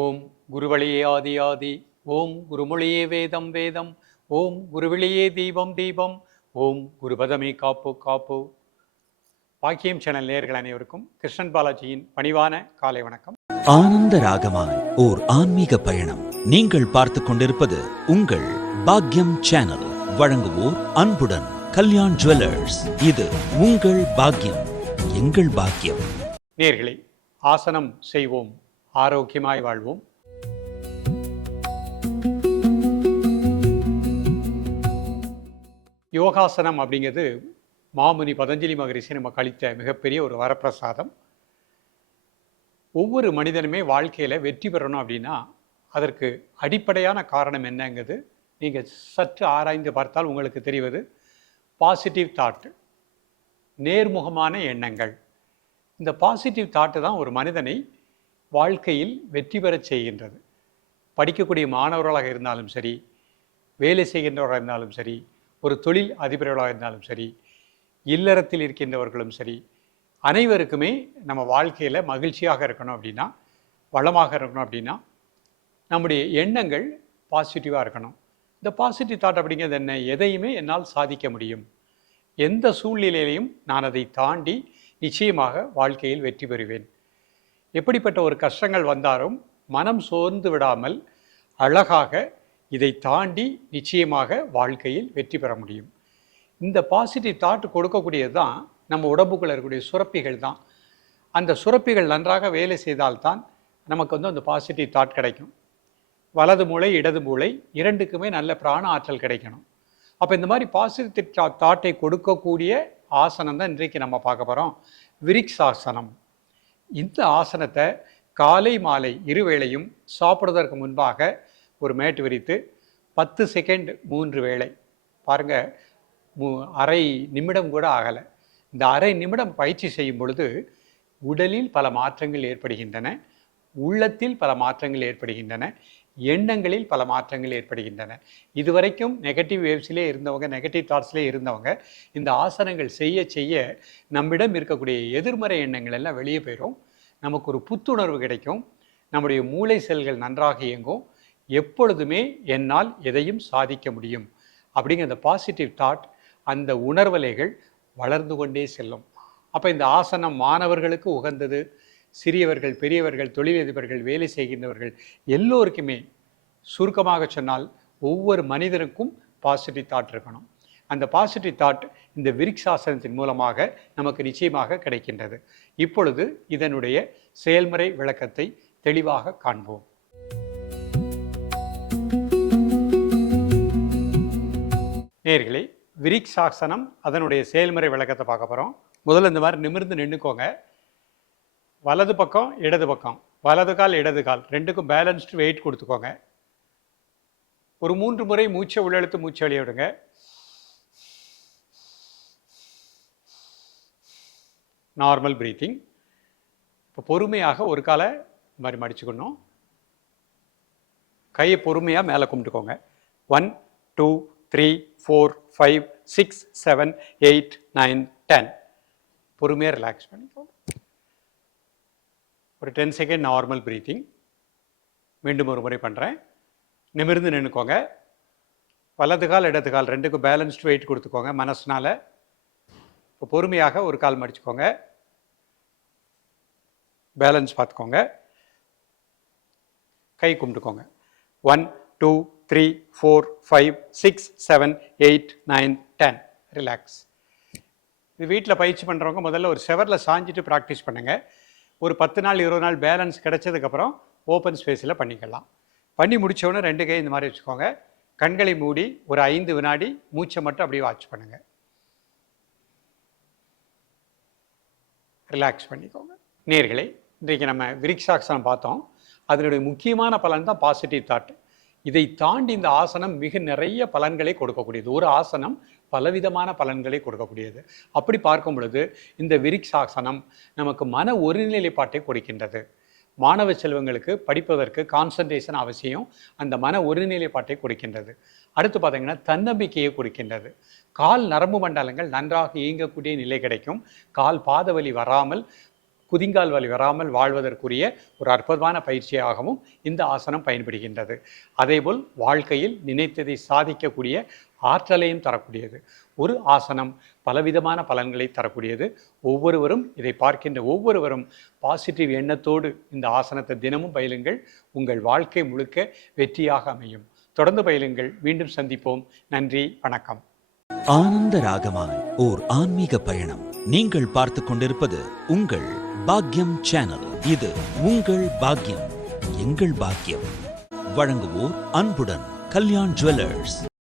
ஓம் குருவழியே ஆதி ஆதி. ஓம் குருமொழியே வேதம் வேதம். ஓம் குருவிழியே தீபம் தீபம். ஓம் குருபதமே காப்பு காப்பு. பாக்கியம் சேனல் நேயர்கள் அனைவருக்கும் கிருஷ்ணன் பாலாஜியின் பணிவான காலை வணக்கம். ஆனந்த ராகமாய் ஓர் ஆன்மீக பயணம். நீங்கள் பார்த்துக் கொண்டிருப்பது உங்கள் பாக்யம் சேனல். வழங்குவோர் அன்புடன் கல்யாண் ஜுவல்லர்ஸ். இது உங்கள் பாக்யம், எங்கள் பாக்கியம். நேயர்களே, ஆசனம் செய்வோம், ஆரோக்கியமாய் வாழ்வோம். யோகாசனம் அப்படிங்கிறது மாமுனி பதஞ்சலி மகரிஷி நமக்கு அளித்த மிகப்பெரிய ஒரு வரப்பிரசாதம். ஒவ்வொரு மனிதனுமே வாழ்க்கையில் வெற்றி பெறணும் அப்படின்னா அதற்கு அடிப்படையான காரணம் என்னங்கிறது நீங்கள் சற்று ஆராய்ந்து பார்த்தால் உங்களுக்கு தெரிவது பாசிட்டிவ் தாட், நேர்முகமான எண்ணங்கள். இந்த பாசிட்டிவ் தாட்டு தான் ஒரு மனிதனை வாழ்க்கையில் வெற்றி பெறச் செய்கின்றது. படிக்கக்கூடிய மாணவர்களாக இருந்தாலும் சரி, வேலை செய்கின்றவர்களாக இருந்தாலும் சரி, ஒரு தொழில் அதிபர்களாக இருந்தாலும் சரி, இல்லறத்தில் இருக்கின்றவர்களும் சரி, அனைவருக்குமே நம்ம வாழ்க்கையில் மகிழ்ச்சியாக இருக்கணும் அப்படின்னா, வளமாக இருக்கணும் அப்படின்னா நம்முடைய எண்ணங்கள் பாசிட்டிவாக இருக்கணும். இந்த பாசிட்டிவ் தாட் அப்படிங்கிறது என்ன? எதையுமே என்னால் சாதிக்க முடியும், எந்த சூழ்நிலையிலையும் நான் அதை தாண்டி நிச்சயமாக வாழ்க்கையில் வெற்றி பெறுவேன். எப்படிப்பட்ட ஒரு கஷ்டங்கள் வந்தாலும் மனம் சோர்ந்து விடாமல் அழகாக இதை தாண்டி நிச்சயமாக வாழ்க்கையில் வெற்றி பெற முடியும். இந்த பாசிட்டிவ் தாட் கொடுக்கக்கூடியது தான் நம்ம உடம்புக்குள்ள இருக்கக்கூடிய சுரப்பிகள் தான். அந்த சுரப்பிகள் நன்றாக வேலை செய்தால்தான் நமக்கு அந்த பாசிட்டிவ் தாட் கிடைக்கும். வலது மூளை இடது மூளை இரண்டுக்குமே நல்ல பிராண ஆற்றல் கிடைக்கணும். அப்போ இந்த மாதிரி பாசிட்டிவ் தாட்டை கொடுக்கக்கூடிய ஆசனம் தான் இன்றைக்கு நம்ம பார்க்க போகிறோம், விரிக்ஸாசனம். இந்த ஆசனத்தை காலை மாலை இருவேளையும் சாப்பிடுவதற்கு முன்பாக ஒரு மேட் விரித்து 10 செகண்ட் 3 வேளை பாருங்கள், அரை நிமிடம் கூட ஆகலை. இந்த அரை நிமிடம் பயிற்சி செய்யும் பொழுது உடலில் பல மாற்றங்கள் ஏற்படுகின்றன, உள்ளத்தில் பல மாற்றங்கள் ஏற்படுகின்றன, எண்ணங்களில் பல மாற்றங்கள் ஏற்படுகின்றன. இதுவரைக்கும் நெகட்டிவ் வேவ்ஸிலே இருந்தவங்க, நெகட்டிவ் தாட்ஸ்லேயே இருந்தவங்க இந்த ஆசனங்கள் செய்ய செய்ய நம்மிடம் இருக்கக்கூடிய எதிர்மறை எண்ணங்கள் எல்லாம் வெளியே போயிடும். நமக்கு ஒரு புத்துணர்வு கிடைக்கும், நம்முடைய மூளை செல்கள் நன்றாக இயங்கும். எப்பொழுதுமே என்னால் எதையும் சாதிக்க முடியும் அப்படிங்கிற அந்த பாசிட்டிவ் தாட், அந்த உணர்வலைகள் வளர்ந்து கொண்டே செல்லும். அப்போ இந்த ஆசனம் மாணவர்களுக்கு உகந்தது. சிறியவர்கள், பெரியவர்கள், தொழிலதிபர்கள், வேலை செய்கின்றவர்கள் எல்லோருக்குமே, சுருக்கமாக சொன்னால் ஒவ்வொரு மனிதனுக்கும் பாசிட்டிவ் தாட் இருக்கணும். அந்த பாசிட்டிவ் தாட் இந்த விரிக்ஸாசனத்தின் மூலமாக நமக்கு நிச்சயமாக கிடைக்கின்றது. இப்பொழுது இதனுடைய செயல்முறை விளக்கத்தை தெளிவாக காண்போம். நேயர்களே, விரிக்ஸாசனம் அதனுடைய செயல்முறை விளக்கத்தை பார்க்க போகிறோம். முதல்ல இந்த மாதிரி நிமிர்ந்து நின்றுக்கோங்க. வலது பக்கம் இடது பக்கம், வலது கால் இடது கால் ரெண்டுக்கும் பேலன்ஸ்டு வெயிட் கொடுத்துக்கோங்க. ஒரு 3 முறை மூச்சை உள்ளெழுத்து மூச்சை வெளியே விடுங்க. Normal breathing. இப்போ பொறுமையாக ஒரு காலை இந்த மாதிரி மடிச்சுக்கணும். கையை பொறுமையாக மேலே கும்பிட்டுக்கோங்க. 1 2 3 4 5 6 7 8 9 10. பொறுமையாக ரிலாக்ஸ் பண்ணிக்கோங்க. ஒரு 10 செகண்ட் நார்மல் பிரீத்திங். மீண்டும் ஒரு முறை பண்ணுறேன். நிமிர்ந்து நின்றுக்கோங்க. வலது கால் இடது கால் ரெண்டுக்கும் பேலன்ஸ்டு வெயிட் கொடுத்துக்கோங்க மனசுனால. இப்போ பொறுமையாக ஒரு கால் மடிச்சுக்கோங்க. பேலன்ஸ் பார்த்துக்கோங்க. கை கும்பிட்டுக்கோங்க. 1 2 3 4 5 6 7 8 9 10. ரிலாக்ஸ். இது வீட்டில் பயிற்சி பண்ணுறவங்க முதல்ல ஒரு செவரில் சாஞ்சிட்டு ப்ராக்டிஸ் பண்ணுங்கள். ஒரு 10 நாள் 20 நாள் பேலன்ஸ் கிடைச்சதுக்கப்புறம் ஓப்பன் ஸ்பேஸில் பண்ணிக்கலாம். பண்ணி முடித்தோடனே 2 கை இந்த மாதிரி வச்சுக்கோங்க. கண்களை மூடி ஒரு 5 வினாடி மூச்சை மட்டும் அப்படியே வாட்ச் பண்ணுங்கள். ரிலாக்ஸ் பண்ணிக்கோங்க. நேயர்களே, இன்றைக்கு நம்ம விரிக்ஸாசனம் பார்த்தோம். அதனுடைய முக்கியமான பலன் தான் பாசிட்டிவ் தாட். இதை தாண்டி இந்த ஆசனம் மிக நிறைய பலன்களை கொடுக்கக்கூடியது. ஒரு ஆசனம் பலவிதமான பலன்களை கொடுக்கக்கூடியது. அப்படி பார்க்கும் பொழுது இந்த விரிக்ஸாசனம் நமக்கு மன ஒருநிலைப்பாட்டை கொடுக்கின்றது. மாணவ செல்வங்களுக்கு படிப்பதற்கு கான்சன்ட்ரேஷன் அவசியம். அந்த மன ஒருநிலைப்பாட்டை கொடுக்கின்றது. அடுத்து பார்த்தீங்கன்னா தன்னம்பிக்கையை கொடுக்கின்றது. கால் நரம்பு மண்டலங்கள் நன்றாக இயங்கக்கூடிய நிலை கிடைக்கும். கால் பாதவலி வராமல் குதிங்கால் வலி வராமல் வாழ்வதற்குரிய ஒரு அற்புதமான பயிற்சியாகவும் இந்த ஆசனம் பயன்படுகின்றது. அதேபோல் வாழ்க்கையில் நினைத்ததை சாதிக்கக்கூடிய ஆற்றலையும் தரக்கூடியது. ஒரு ஆசனம் பலவிதமான பலன்களை தரக்கூடியது. ஒவ்வொருவரும் இதை பார்க்கின்ற ஒவ்வொருவரும் பாசிட்டிவ் எண்ணத்தோடு இந்த ஆசனத்தை தினமும் பயிலுங்கள். உங்கள் வாழ்க்கை முழுக்க வெற்றியாக அமையும். தொடர்ந்து பயிலுங்கள். மீண்டும் சந்திப்போம். நன்றி, வணக்கம். ஆனந்த ராகமாய் ஓர் ஆன்மீக பயணம். நீங்கள் பார்த்துக் கொண்டிருப்பது உங்கள் பாக்யம் சேனல். இது உங்கள் பாக்யம், எங்கள் பாக்கியம். வழங்குவோர் அன்புடன் கல்யாண் ஜுவல்லர்ஸ்.